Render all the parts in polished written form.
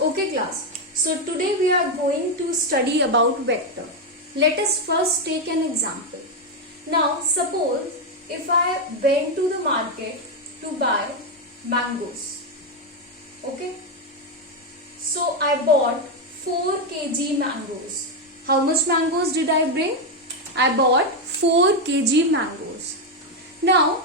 Okay class, so today we are going to study about vector. Let us first take an example. Now suppose if I went to the market to buy mangoes. Okay. So I bought 4 kg mangoes. How much mangoes did I bring? I bought 4 kg mangoes. Now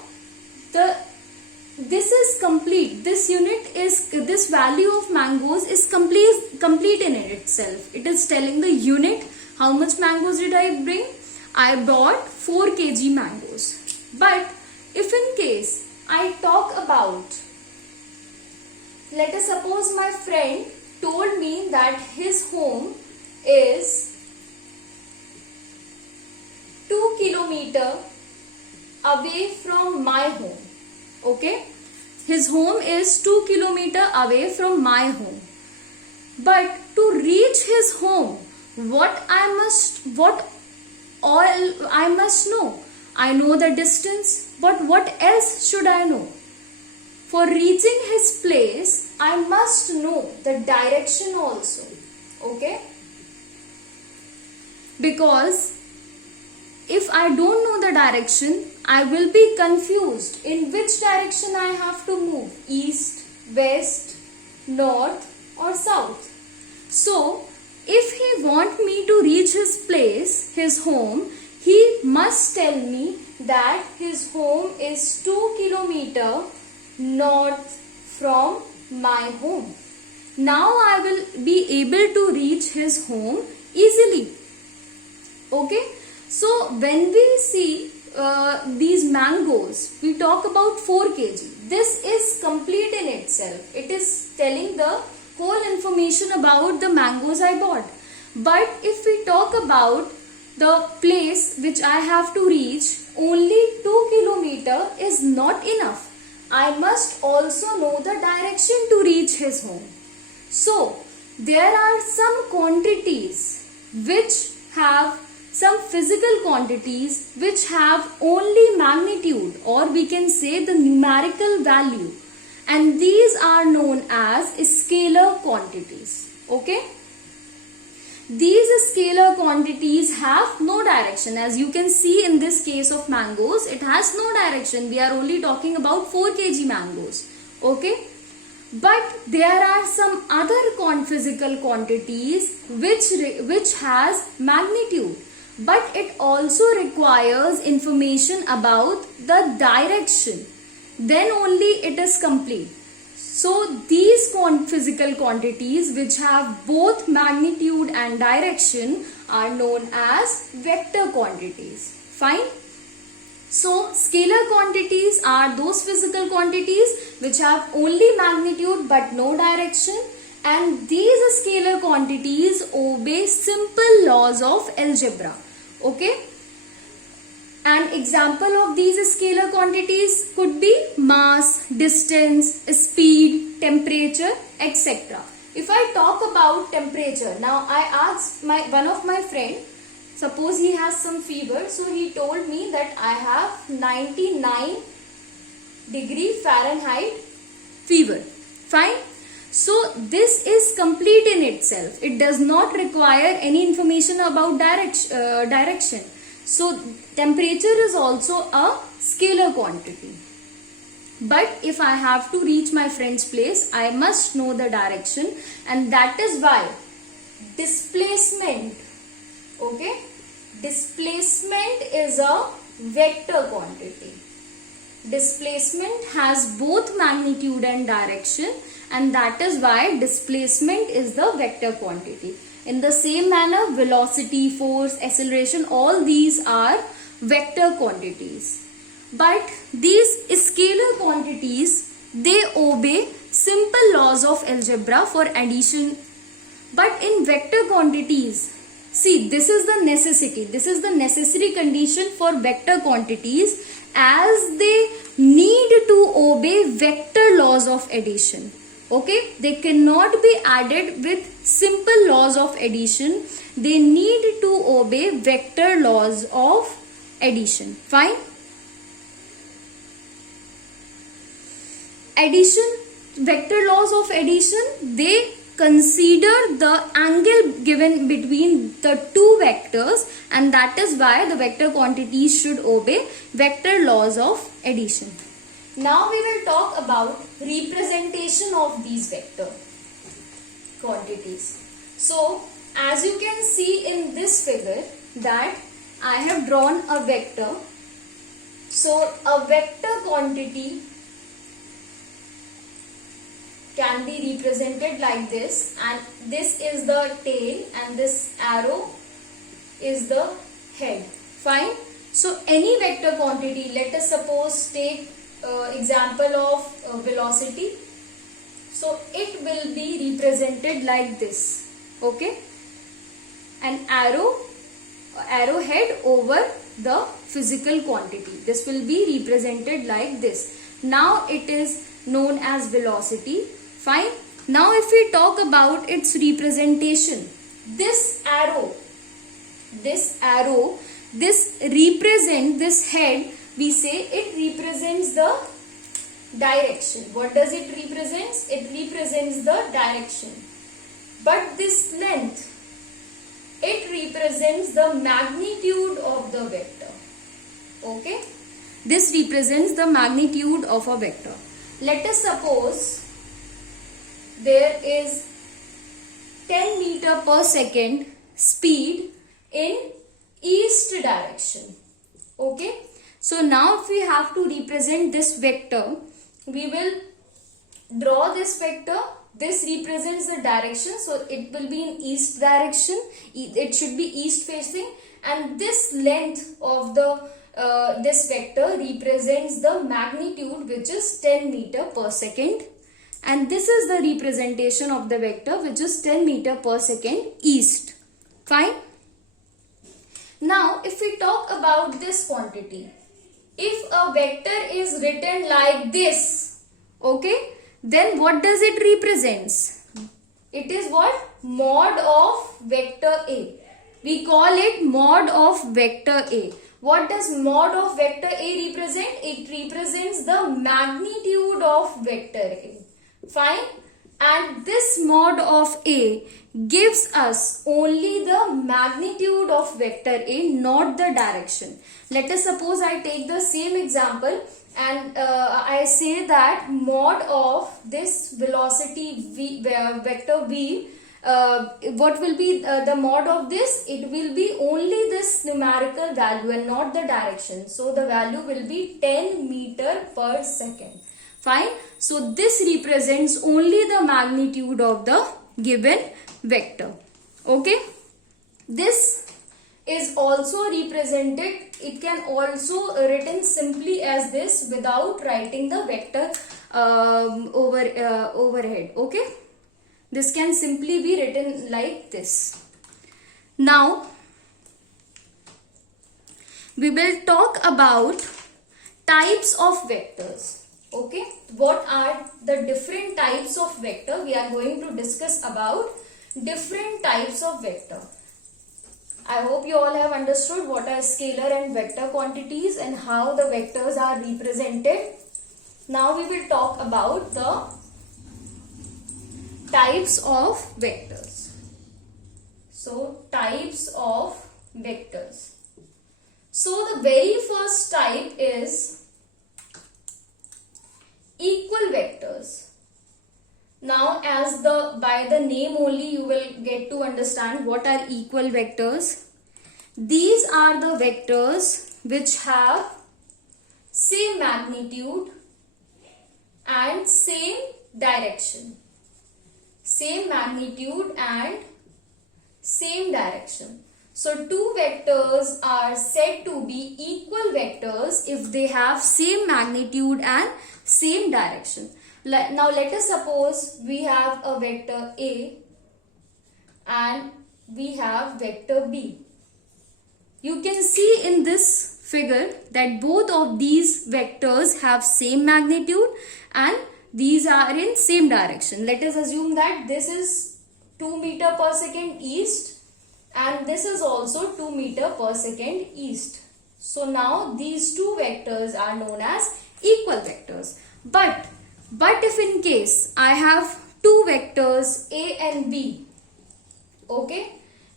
this is complete. This value of mangoes is complete in itself. It is telling the unit how much mangoes did I bring. I bought 4 kg mangoes. But if in case I talk about, let us suppose my friend told me that his home is 2 kilometers away from my home. Okay, his home is 2 kilometers away from my home. But to reach his home, what I must know? I know the distance, but what else should I know? For reaching his place, I must know the direction also. Okay, because if I don't know the direction, I will be confused in which direction I have to move, east, west, north or south. So if he want me to reach his place, his home, he must tell me that his home is 2 kilometers north from my home. Now I will be able to reach his home easily. Okay. So when we see these mangoes, we talk about 4 kg. This is complete in itself. It is telling the whole information about the mangoes I bought. But if we talk about the place which I have to reach, only 2 kilometers is not enough. I must also know the direction to reach his home. So there are some quantities which have some physical quantities which have only magnitude, or we can say the numerical value, and these are known as scalar quantities. Okay, these scalar quantities have no direction. As you can see in this case of mangoes, it has no direction. We are only talking about 4 kg mangoes. Okay, but there are some other physical quantities which has magnitude, but it also requires information about the direction. Then only it is complete. So these physical quantities which have both magnitude and direction are known as vector quantities. Fine. So scalar quantities are those physical quantities which have only magnitude but no direction, and these scalar quantities obey simple laws of algebra. Okay. An example of these scalar quantities could be mass, distance, speed, temperature, etc. If I talk about temperature, now I asked one of my friend, suppose he has some fever, so he told me that I have 99 degree Fahrenheit fever. Fine. So this is complete in itself. It does not require any information about direction. So temperature is also a scalar quantity. But if I have to reach my friend's place, I must know the direction, and that is why displacement, okay, displacement is a vector quantity. Displacement has both magnitude and direction, and that is why displacement is the vector quantity. In the same manner, velocity, force, acceleration, all these are vector quantities. But these scalar quantities, they obey simple laws of algebra for addition. But in vector quantities, see, this is the necessity. This is the necessary condition for vector quantities, as they need to obey vector laws of addition. Okay, they cannot be added with simple laws of addition. They need to obey vector laws of addition. Fine. Addition, vector laws of addition, they consider the angle given between the two vectors, and that is why the vector quantities should obey vector laws of addition. Now we will talk about representation of these vector quantities. So as you can see in this figure that I have drawn a vector. So a vector quantity can be represented like this, and this is the tail and this arrow is the head. Fine. So any vector quantity, let us suppose take example of velocity. So it will be represented like this. Okay. An arrowhead over the physical quantity. This will be represented like this. Now it is known as velocity. Fine. Now if we talk about its representation, this arrow, this represents this head. We say it represents the direction. What does it represent? It represents the direction. But this length, it represents the magnitude of the vector. Okay. This represents the magnitude of a vector. Let us suppose there is 10 meter per second speed in east direction. Okay. So now if we have to represent this vector, we will draw this vector. This represents the direction, so it will be in east direction. It should be east facing, and this length of the this vector represents the magnitude, which is 10 meter per second, and this is the representation of the vector, which is 10 meter per second east. Fine. Now if we talk about this quantity, if a vector is written like this, okay, then what does it represents? It is what? Mod of vector A. We call it mod of vector A. What does mod of vector A represent? It represents the magnitude of vector A. Fine. And this mod of A gives us only the magnitude of vector A, not the direction. Let us suppose I take the same example and I say that mod of this velocity v, vector v, what will be the mod of this? It will be only this numerical value and not the direction. So the value will be 10 meter per second. Fine. So this represents only the magnitude of the given vector. Okay. This is also represented. It can also written simply as this without writing the vector overhead. Okay. This can simply be written like this. Now we will talk about types of vectors. Okay, what are the different types of vector? We are going to discuss about different types of vector. I hope you all have understood what are scalar and vector quantities and how the vectors are represented. Now we will talk about the types of vectors. So types of vectors. So the very first type is equal vectors. Now as by the name only you will get to understand what are equal vectors. These are the vectors which have same magnitude and same direction. Same magnitude and same direction. So two vectors are said to be equal vectors if they have same magnitude and same direction. Now let us suppose we have a vector A and we have vector B. You can see in this figure that both of these vectors have same magnitude and these are in same direction. Let us assume that this is 2 meter per second east and this is also 2 meter per second east. So now these two vectors are known as equal vectors. But if in case I have two vectors A and B. Okay.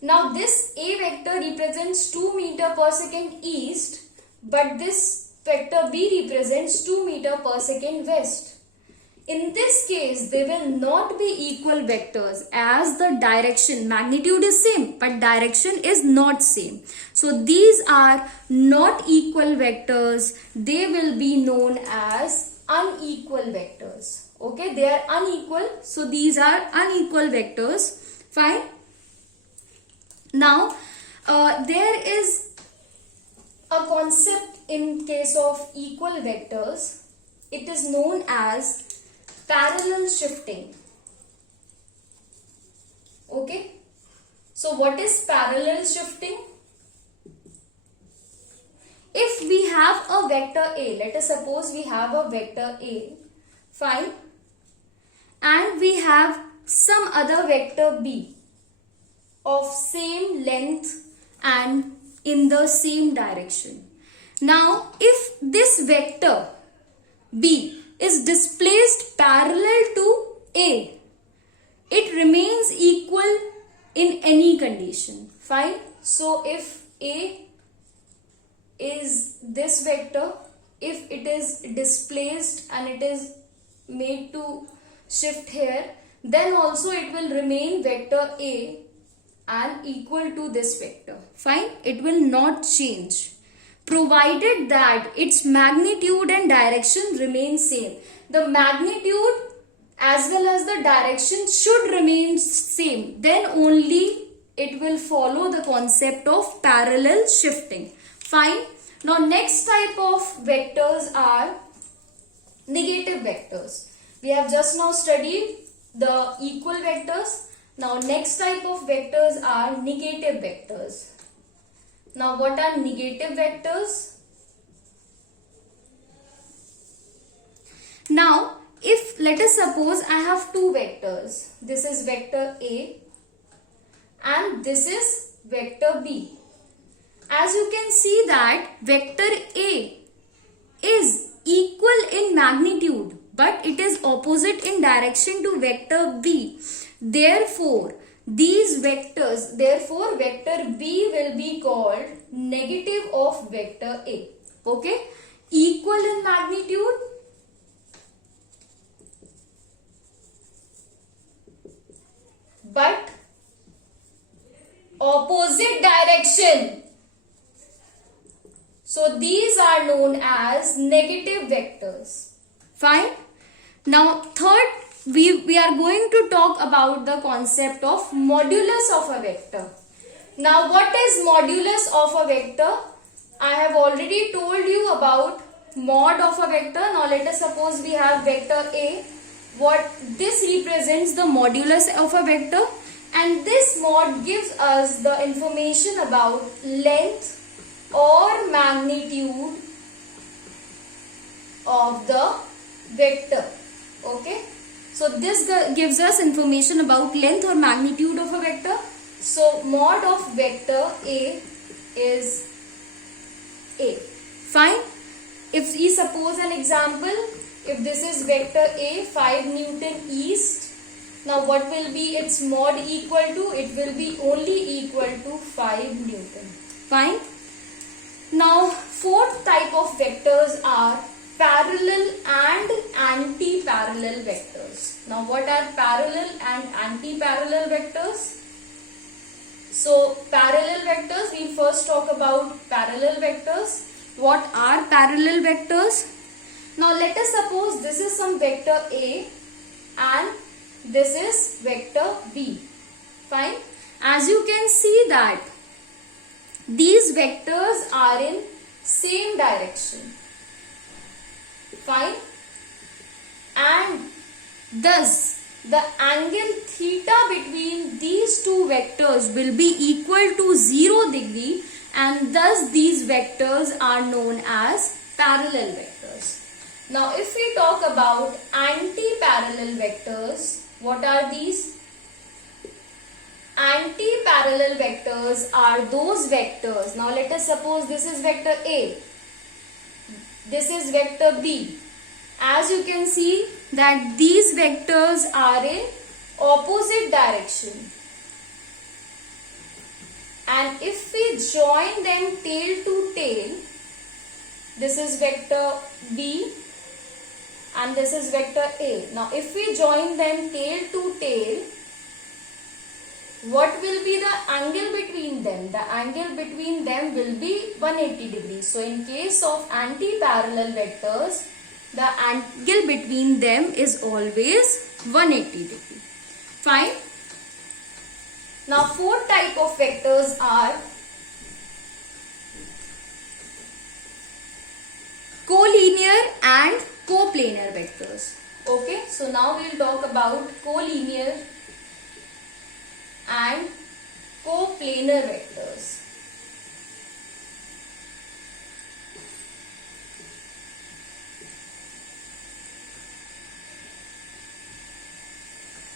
Now this A vector represents 2 meter per second east, but this vector B represents 2 meter per second west. In this case, they will not be equal vectors as the direction, magnitude is same, but direction is not same. So these are not equal vectors. They will be known as unequal vectors. Okay, they are unequal. So these are unequal vectors. Fine. Now, there is a concept in case of equal vectors. It is known as parallel shifting. Okay. So what is parallel shifting? If we have a vector A, let us suppose we have a vector A, fine, and we have some other vector B of same length and in the same direction. Now, if this vector B is displaced parallel to A, it remains equal in any condition. Fine. So if A is this vector, if it is displaced and it is made to shift here, then also it will remain vector A and equal to this vector. Fine. It will not change, provided that its magnitude and direction remain same. The magnitude as well as the direction should remain same. Then only it will follow the concept of parallel shifting. Fine. Now next type of vectors are negative vectors. We have just now studied the equal vectors. Now next type of vectors are negative vectors. Now what are negative vectors? Now if let us suppose I have two vectors. This is vector A and this is vector B. As you can see that vector A is equal in magnitude, but it is opposite in direction to vector B. Therefore, vector B will be called negative of vector A. Okay? Equal in magnitude, but opposite direction. So these are known as negative vectors. Fine. Now third, we are going to talk about the concept of modulus of a vector. Now what is modulus of a vector? I have already told you about mod of a vector. Now let us suppose we have vector A. What this represents the modulus of a vector, and this mod gives us the information about length or magnitude of the vector. Okay. So this gives us information about length or magnitude of a vector. So mod of vector A is A. Fine. If we suppose an example, if this is vector A, 5 Newton east, now what will be its mod equal to? It will be only equal to 5 Newton. Fine. Now fourth type of vectors are parallel and anti-parallel vectors. Now what are parallel and anti-parallel vectors? So parallel vectors, we first talk about parallel vectors. What are parallel vectors? Now let us suppose this is some vector A and this is vector B. Fine. As you can see that these vectors are in same direction. Fine. And thus the angle theta between these two vectors will be equal to 0 degree, and thus these vectors are known as parallel vectors. Now if we talk about anti-parallel vectors, what are these? Anti-parallel vectors are those vectors. Now let us suppose this is vector A. This is vector B. As you can see that these vectors are in opposite direction, and if we join them tail to tail, this is vector B and this is vector A. Now if we join them tail to tail, what will be the angle between them? The angle between them will be 180 degrees. So in case of anti-parallel vectors, the angle between them is always 180 degree. Fine. Now fourth type of vectors are collinear and coplanar vectors. Okay, so now we will talk about collinear and coplanar vectors.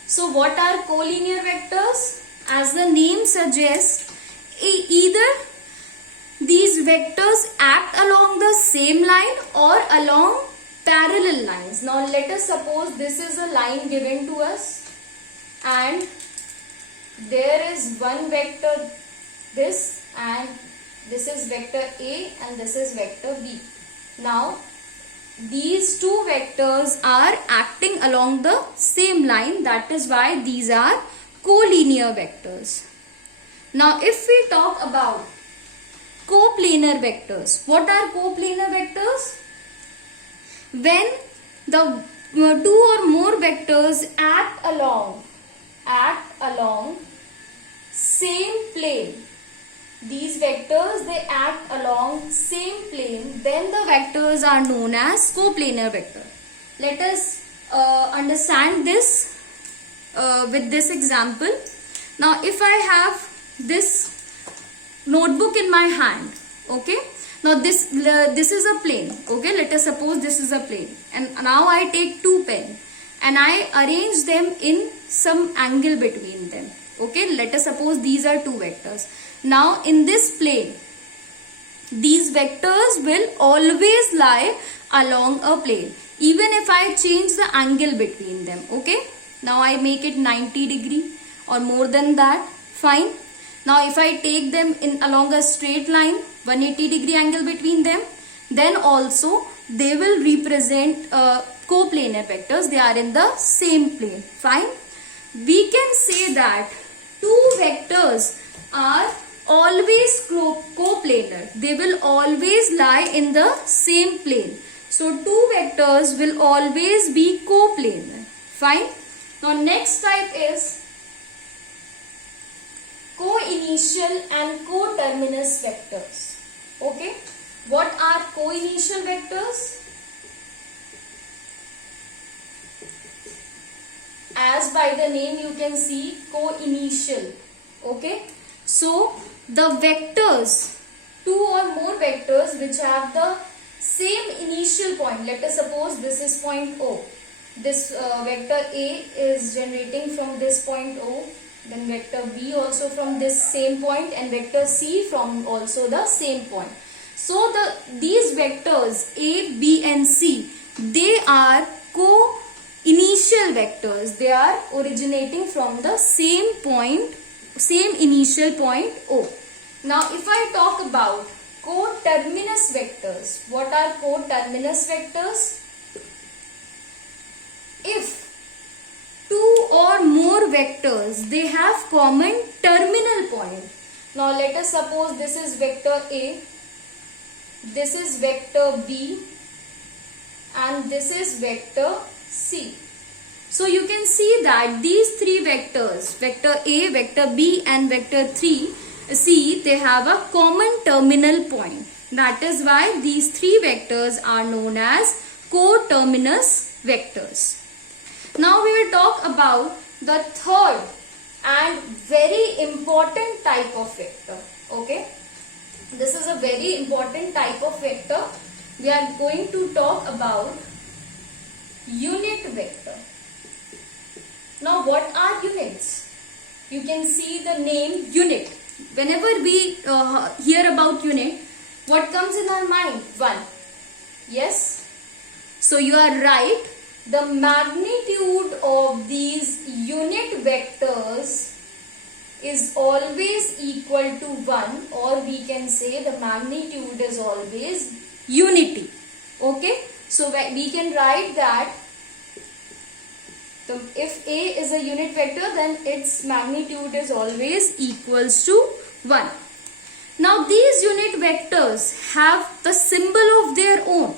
So what are collinear vectors? As the name suggests, either these vectors act along the same line or along parallel lines. Now let us suppose this is a line given to us and there is one vector this, and this is vector A and this is vector B. Now these two vectors are acting along the same line, that is why these are collinear vectors. Now if we talk about coplanar vectors, what are coplanar vectors? When the two or more vectors act along same plane, these vectors, they act along same plane, then the vectors are known as coplanar vector. Let us understand this with this example. Now if I have this notebook in my hand, okay, now this is a plane, okay, let us suppose this is a plane, and now I take two pens and I arrange them in some angle between them, okay, let us suppose these are two vectors. Now in this plane, these vectors will always lie along a plane, even if I change the angle between them, okay. Now I make it 90 degree or more than that, fine. Now if I take them in along a straight line, 180 degree angle between them, then also they will represent coplanar vectors. They are in the same plane, fine. We can say that two vectors are always coplanar. They will always lie in the same plane. So two vectors will always be coplanar, fine. Now next type is co-initial and co-terminus vectors. Okay, what are co-initial vectors? As by the name you can see, co-initial. Okay, so the vectors, two or more vectors which have the same initial point. Let us suppose this is point O. This vector A is generating from this point O, then vector B also from this same point, and vector C from also the same point. So these vectors A, B and C, they are co-initial vectors. They are originating from the same point, same initial point O. Now if I talk about co-terminus vectors, what are co-terminus vectors? If two or more vectors, they have common terminal point. Now let us suppose this is vector A, this is vector B and this is vector C. So you can see that these three vectors, vector A, vector B and vector C, they have a common terminal point. That is why these three vectors are known as coterminous vectors. Now we will talk about the third and very important type of vector. Okay, this is a very important type of vector. We are going to talk about unit vector. Now what are units? You can see the name unit. Whenever we hear about unit, what comes in our mind? 1. Yes? So you are right. The magnitude of these unit vectors is always equal to 1, or we can say the magnitude is always unity. Okay, so we can write that if A is a unit vector, then its magnitude is always equals to 1. Now these unit vectors have the symbol of their own.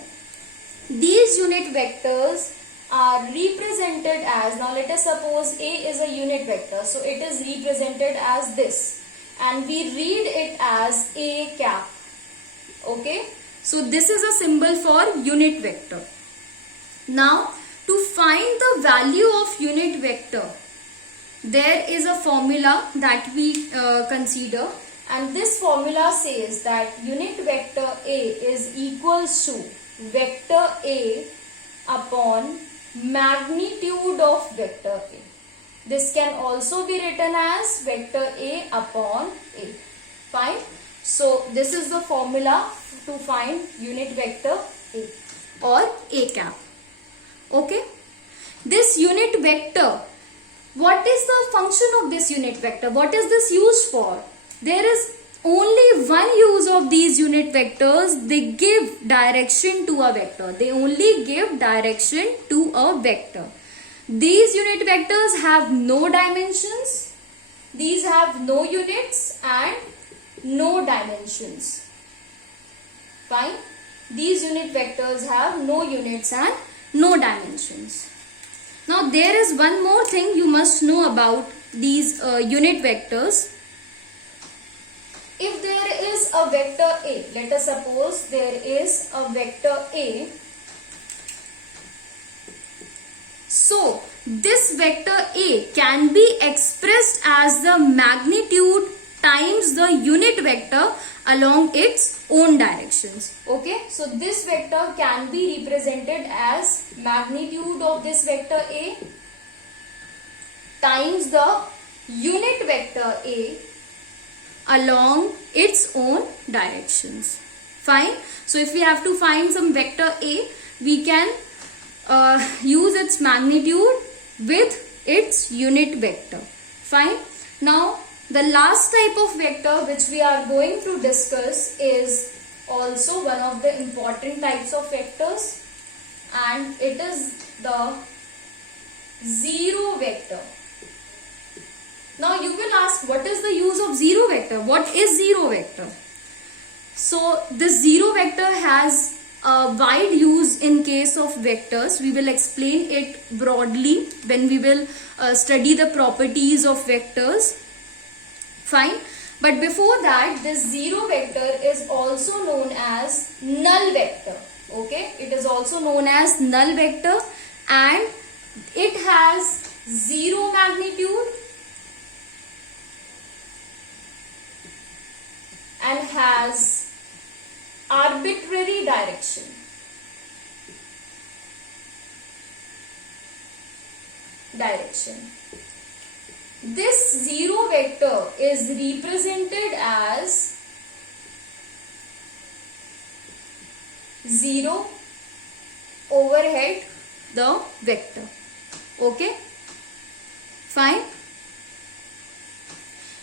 These unit vectors are represented as, now let us suppose A is a unit vector, so it is represented as this, and we read it as A cap. Okay, so this is a symbol for unit vector. Now to find the value of unit vector, there is a formula that we consider, and this formula says that unit vector A is equals to vector A upon magnitude of vector A. This can also be written as vector A upon A. Fine. So this is the formula to find unit vector A or A cap. Okay. This unit vector, what is the function of this unit vector? What is this used for? There is only one use of these unit vectors. They give direction to a vector. They only give direction to a vector. These unit vectors have no dimensions. These have no units and no dimensions. Fine. These unit vectors have no units and no dimensions. Now there is one more thing you must know about these unit vectors. If there is a vector A, let us suppose there is a vector A. So this vector A can be expressed as the magnitude times the unit vector along its own directions. Okay, so this vector can be represented as magnitude of this vector A times the unit vector A along its own directions. Fine. So if we have to find some vector A, we can use its magnitude with its unit vector. Fine. Now the last type of vector which we are going to discuss is also one of the important types of vectors, and it is the zero vector. Now you will ask, what is the use of zero vector? What is zero vector? So the zero vector has a wide use in case of vectors. We will explain it broadly when we will study the properties of vectors. Fine. But before that, this zero vector is also known as null vector. Okay. It is also known as null vector, and it has zero magnitude and has arbitrary direction. This zero vector is represented as 0 overhead the vector. Okay, fine.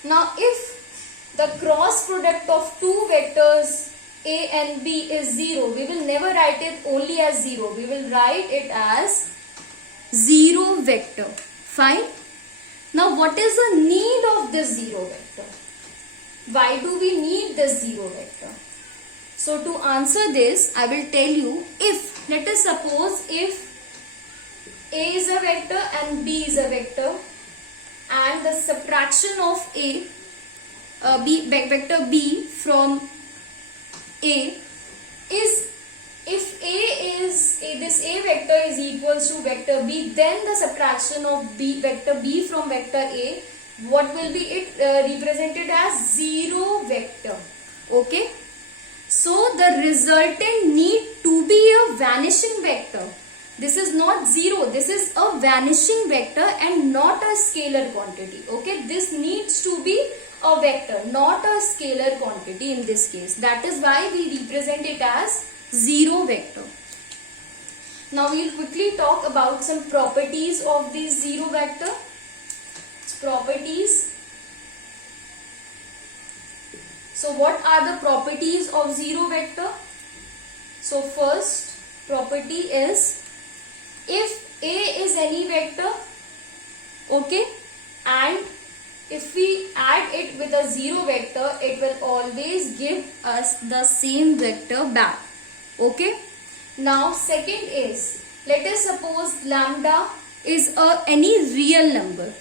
Now if the cross product of two vectors A and B is 0, we will never write it only as 0. We will write it as zero vector. Fine. Now what is the need of this zero vector? Why do we need this zero vector? So to answer this, I will tell you, if, let us suppose if A is a vector and B is a vector, and the subtraction of vector B from A is, if this A vector is equals to vector B, then the subtraction of vector B from vector A, what will be it represented as? Zero vector. Okay. So the resultant need to be a vanishing vector. This is not 0. This is a vanishing vector and not a scalar quantity. Okay. This needs to be a vector, not a scalar quantity in this case. That is why we represent it as zero vector. Now we will quickly talk about some properties of this zero vector. properties. So what are the properties of zero vector? So first property is, if A is any vector, okay, and if we add it with a zero vector, it will always give us the same vector back. Okay. Now second is, let us suppose lambda is any real number.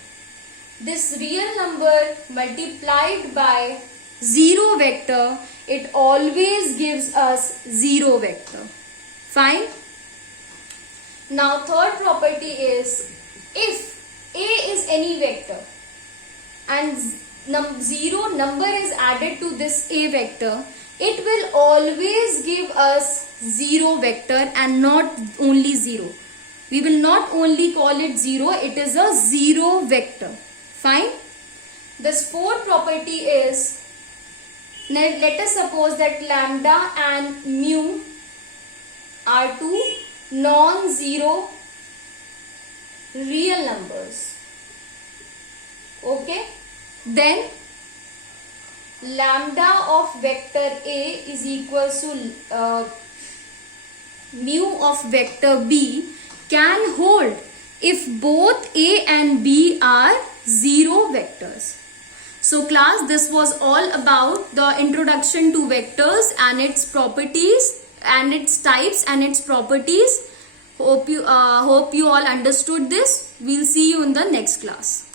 This real number multiplied by zero vector, it always gives us zero vector. Fine. Now third property is, if A is any vector and zero number is added to this A vector, it will always give us zero vector and not only zero. We will not only call it zero, it is a zero vector. Fine. This fourth property is, let us suppose that lambda and mu are two non-zero real numbers. Okay. Then lambda of vector A is equals to mu of vector B can hold if both A and B are zero vectors. So class, this was all about the introduction to vectors and its properties and its types and its properties. Hope you all understood this. We'll see you in the next class.